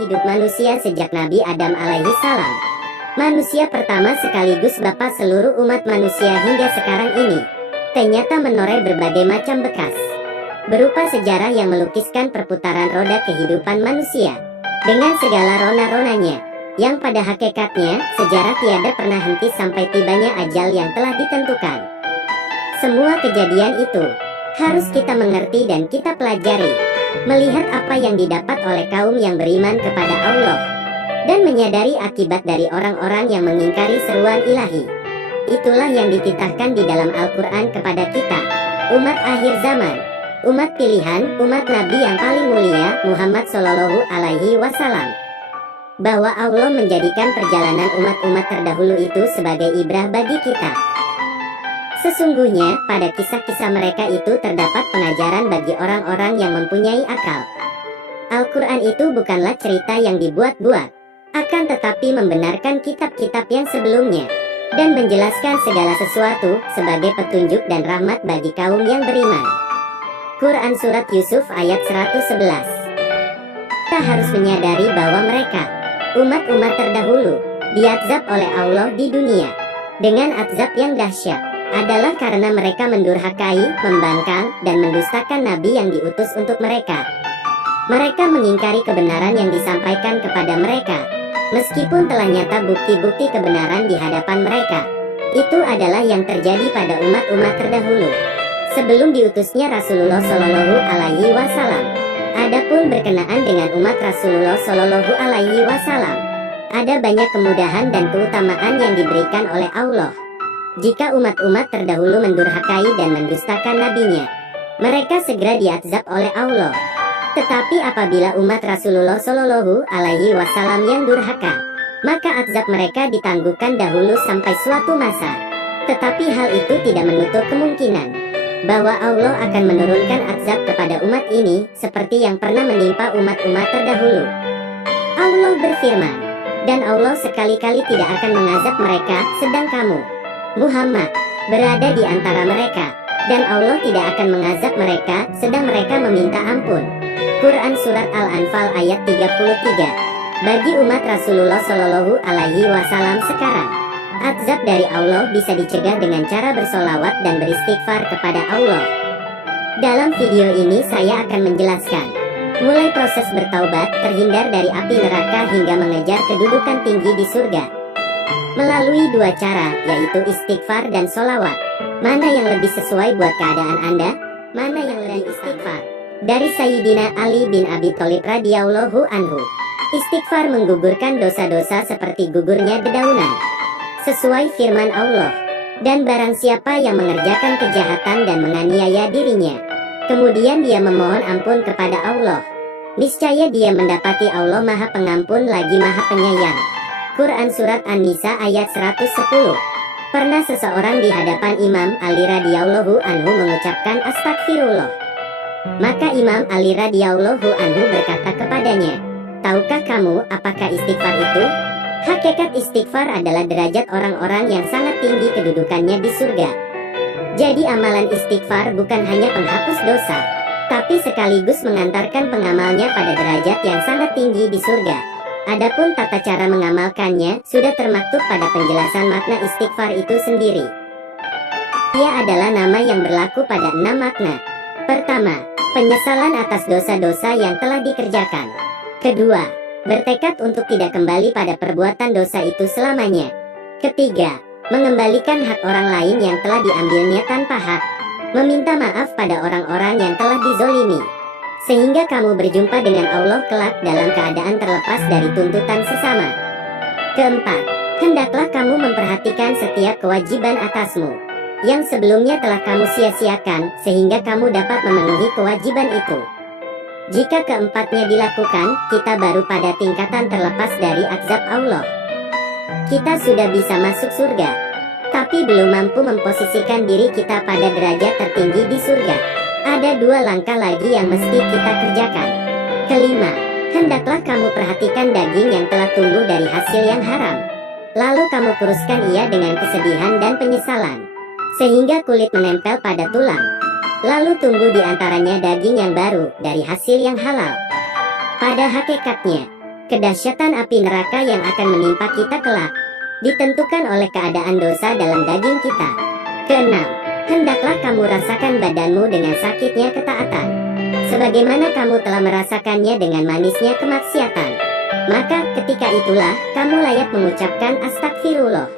hidup manusia sejak Nabi Adam alaihi salam. Manusia pertama sekaligus bapa seluruh umat manusia hingga sekarang ini, ternyata menoreh berbagai macam bekas, berupa sejarah yang melukiskan perputaran roda kehidupan manusia, dengan segala rona-ronanya, yang pada hakikatnya, sejarah tiada pernah henti sampai tibanya ajal yang telah ditentukan. Semua kejadian itu, harus kita mengerti dan kita pelajari, melihat apa yang didapat oleh kaum yang beriman kepada Allah, dan menyadari akibat dari orang-orang yang mengingkari seruan ilahi. Itulah yang dititahkan di dalam Al-Quran kepada kita, umat akhir zaman, umat pilihan, umat Nabi yang paling mulia, Muhammad Shallallahu Alaihi Wasallam, bahwa Allah menjadikan perjalanan umat-umat terdahulu itu sebagai ibrah bagi kita. Sesungguhnya, pada kisah-kisah mereka itu terdapat pengajaran bagi orang-orang yang mempunyai akal. Al-Quran itu bukanlah cerita yang dibuat-buat, akan tetapi membenarkan kitab-kitab yang sebelumnya, dan menjelaskan segala sesuatu sebagai petunjuk dan rahmat bagi kaum yang beriman. Quran Surat Yusuf ayat 111. Kita harus menyadari bahwa mereka, umat-umat terdahulu, diazab oleh Allah di dunia, dengan azab yang dahsyat, adalah karena mereka mendurhakai, membangkang, dan mendustakan Nabi yang diutus untuk mereka. Mereka mengingkari kebenaran yang disampaikan kepada mereka, meskipun telah nyata bukti-bukti kebenaran di hadapan mereka. Itu adalah yang terjadi pada umat-umat terdahulu, sebelum diutusnya Rasulullah Shallallahu Alaihi Wasallam. Adapun berkenaan dengan umat Rasulullah Shallallahu Alaihi Wasallam, ada banyak kemudahan dan keutamaan yang diberikan oleh Allah. Jika umat-umat terdahulu mendurhakai dan mendustakan nabinya, mereka segera diazab oleh Allah. Tetapi apabila umat Rasulullah Shallallahu Alaihi Wasallam yang durhaka, maka azab mereka ditangguhkan dahulu sampai suatu masa. Tetapi hal itu tidak menutup kemungkinan bahwa Allah akan menurunkan azab kepada umat ini, seperti yang pernah menimpa umat-umat terdahulu. Allah berfirman, dan Allah sekali-kali tidak akan mengazab mereka, sedang kamu, Muhammad, berada di antara mereka, dan Allah tidak akan mengazab mereka, sedang mereka meminta ampun. Quran Surat Al-Anfal ayat 33. Bagi umat Rasulullah Shallallahu Alaihi Wasallam sekarang, azab dari Allah bisa dicegah dengan cara bersolawat dan beristighfar kepada Allah. Dalam video ini saya akan menjelaskan, mulai proses bertaubat, terhindar dari api neraka hingga mengejar kedudukan tinggi di surga, melalui dua cara, yaitu istighfar dan solawat. Mana yang lebih sesuai buat keadaan Anda? Mana yang lebih istighfar? Dari Sayyidina Ali bin Abi Thalib radhiyallahu anhu, istighfar menggugurkan dosa-dosa seperti gugurnya dedaunan, sesuai firman Allah. Dan barang siapa yang mengerjakan kejahatan dan menganiaya dirinya, kemudian dia memohon ampun kepada Allah, niscaya dia mendapati Allah Maha Pengampun lagi Maha Penyayang. Quran Surat An-Nisa ayat 110. Pernah seseorang di hadapan Imam Ali radhiyallahu anhu mengucapkan astagfirullah. Maka Imam Ali radhiyallahu anhu berkata kepadanya, "Tahukah kamu apakah istighfar itu?" Hakikat istighfar adalah derajat orang-orang yang sangat tinggi kedudukannya di surga. Jadi amalan istighfar bukan hanya penghapus dosa, tapi sekaligus mengantarkan pengamalnya pada derajat yang sangat tinggi di surga. Adapun tata cara mengamalkannya sudah termaktub pada penjelasan makna istighfar itu sendiri. Ia adalah nama yang berlaku pada 6 makna. Pertama, penyesalan atas dosa-dosa yang telah dikerjakan. Kedua, bertekad untuk tidak kembali pada perbuatan dosa itu selamanya. Ketiga, mengembalikan hak orang lain yang telah diambilnya tanpa hak, meminta maaf pada orang-orang yang telah dizolimi, sehingga kamu berjumpa dengan Allah kelak dalam keadaan terlepas dari tuntutan sesama. Keempat, hendaklah kamu memperhatikan setiap kewajiban atasmu, yang sebelumnya telah kamu sia-siakan, sehingga kamu dapat memenuhi kewajiban itu. Jika keempatnya dilakukan, kita baru pada tingkatan terlepas dari azab Allah. Kita sudah bisa masuk surga, tapi belum mampu memposisikan diri kita pada derajat tertinggi di surga. Ada 2 langkah lagi yang mesti kita kerjakan. Kelima, hendaklah kamu perhatikan daging yang telah tumbuh dari hasil yang haram. Lalu kamu kuruskan ia dengan kesedihan dan penyesalan, sehingga kulit menempel pada tulang. Lalu tumbuh di antaranya daging yang baru dari hasil yang halal. Pada hakikatnya, Kedahsyatan api neraka yang akan menimpa kita kelak ditentukan oleh keadaan dosa dalam daging kita. Keenam, hendaklah kamu rasakan badanmu dengan sakitnya ketaatan, sebagaimana kamu telah merasakannya dengan manisnya kemaksiatan. Maka ketika itulah kamu layak mengucapkan astagfirullah.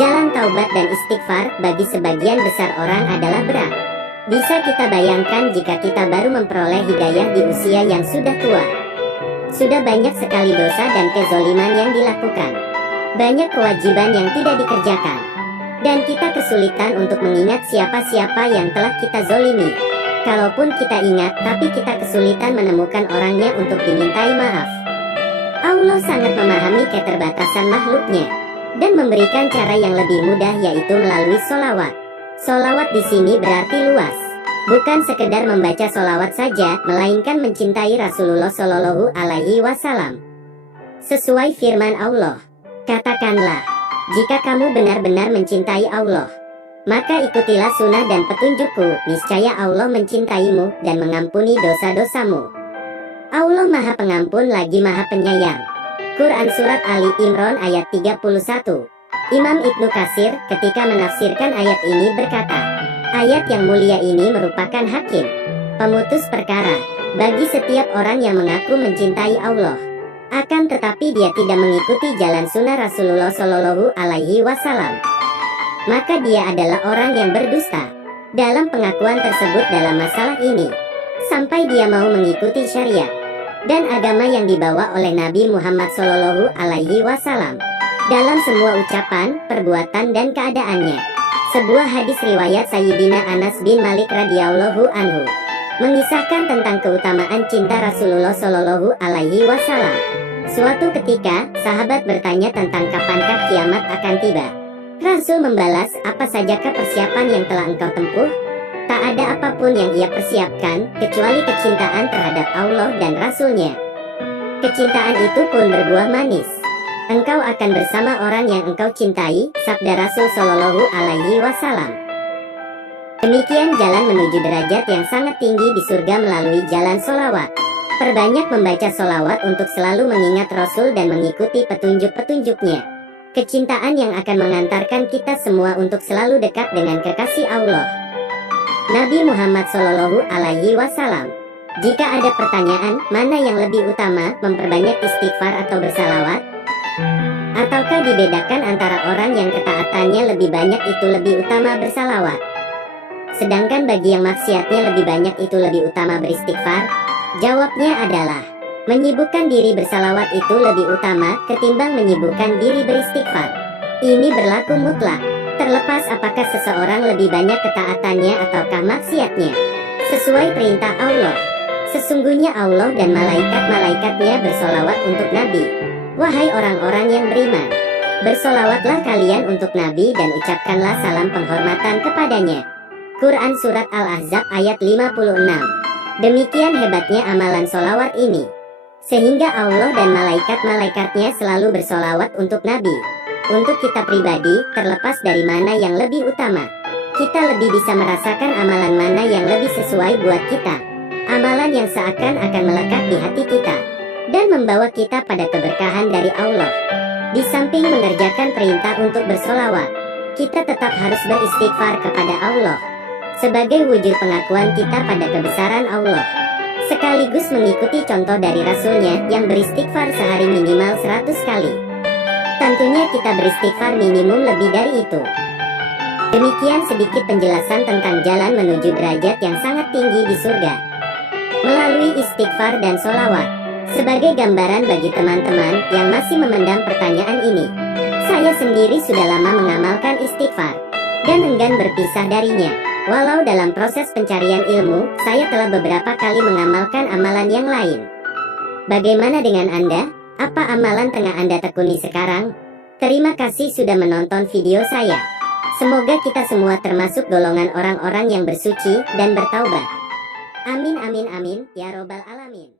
Jalan taubat dan istighfar bagi sebagian besar orang adalah berat. Bisa kita bayangkan jika kita baru memperoleh hidayah di usia yang sudah tua. Sudah banyak sekali dosa dan kezoliman yang dilakukan. Banyak kewajiban yang tidak dikerjakan. Dan kita kesulitan untuk mengingat siapa-siapa yang telah kita zolimi. Kalaupun kita ingat, tapi kita kesulitan menemukan orangnya untuk dimintai maaf. Allah sangat memahami keterbatasan makhluknya dan memberikan cara yang lebih mudah, yaitu melalui solawat. Solawat di sini berarti luas. Bukan sekedar membaca solawat saja, melainkan mencintai Rasulullah Shallallahu Alaihi Wasallam. Sesuai firman Allah, katakanlah, jika kamu benar-benar mencintai Allah, maka ikutilah sunnah dan petunjukku, niscaya Allah mencintaimu dan mengampuni dosa-dosamu. Allah Maha Pengampun lagi Maha Penyayang. Quran Surat Ali Imran ayat 31. Imam Ibnu Katsir ketika menafsirkan ayat ini berkata, ayat yang mulia ini merupakan hakim, pemutus perkara, bagi setiap orang yang mengaku mencintai Allah. Akan tetapi dia tidak mengikuti jalan sunnah Rasulullah Shallallahu Alaihi Wasallam, maka dia adalah orang yang berdusta dalam pengakuan tersebut dalam masalah ini, sampai dia mau mengikuti syariat dan agama yang dibawa oleh Nabi Muhammad Shallallahu Alaihi Wasallam dalam semua ucapan, perbuatan, dan keadaannya. Sebuah hadis riwayat Sayyidina Anas bin Malik radhiyallahu anhu mengisahkan tentang keutamaan cinta Rasulullah Shallallahu Alaihi Wasallam. Suatu ketika, sahabat bertanya tentang kapankah kiamat akan tiba. Rasul membalas, apa sajakah persiapan yang telah engkau tempuh? Tak ada apapun yang ia persiapkan, kecuali kecintaan terhadap Allah dan Rasul-Nya. Kecintaan itu pun berbuah manis. Engkau akan bersama orang yang engkau cintai, sabda Rasul Shallallahu Alaihi Wasallam. Demikian jalan menuju derajat yang sangat tinggi di surga melalui jalan solawat. Perbanyak membaca solawat untuk selalu mengingat Rasul dan mengikuti petunjuk-petunjuknya. Kecintaan yang akan mengantarkan kita semua untuk selalu dekat dengan kekasih Allah, Nabi Muhammad Shallallahu Alaihi Wasallam. Jika ada pertanyaan, mana yang lebih utama, memperbanyak istighfar atau bersalawat? Ataukah dibedakan antara orang yang ketaatannya lebih banyak itu lebih utama bersalawat, sedangkan bagi yang maksiatnya lebih banyak itu lebih utama beristighfar? Jawabnya adalah, menyibukkan diri bersalawat itu lebih utama ketimbang menyibukkan diri beristighfar. Ini berlaku mutlak, terlepas apakah seseorang lebih banyak ketaatannya ataukah maksiatnya. Sesuai perintah Allah, sesungguhnya Allah dan malaikat-malaikatnya bersolawat untuk Nabi. Wahai orang-orang yang beriman, bersolawatlah kalian untuk Nabi dan ucapkanlah salam penghormatan kepadanya. Quran Surat Al-Ahzab ayat 56. Demikian hebatnya amalan solawat ini, sehingga Allah dan malaikat-malaikatnya selalu bersolawat untuk Nabi. Untuk kita pribadi, terlepas dari mana yang lebih utama, kita lebih bisa merasakan amalan mana yang lebih sesuai buat kita. Amalan yang seakan akan melekat di hati kita dan membawa kita pada keberkahan dari Allah. Di samping mengerjakan perintah untuk bersolawat, kita tetap harus beristighfar kepada Allah sebagai wujud pengakuan kita pada kebesaran Allah, sekaligus mengikuti contoh dari Rasulnya yang beristighfar sehari minimal 100 kali. Tentunya kita beristighfar minimum lebih dari itu. Demikian sedikit penjelasan tentang jalan menuju derajat yang sangat tinggi di surga melalui istighfar dan solawat. Sebagai gambaran bagi teman-teman yang masih memendam pertanyaan ini, saya sendiri sudah lama mengamalkan istighfar dan enggan berpisah darinya. Walau dalam proses pencarian ilmu, saya telah beberapa kali mengamalkan amalan yang lain. Bagaimana dengan Anda? Apa amalan tengah Anda tekuni sekarang? Terima kasih sudah menonton video saya. Semoga kita semua termasuk golongan orang-orang yang bersuci dan bertaubat. Amin amin amin, ya robbal alamin.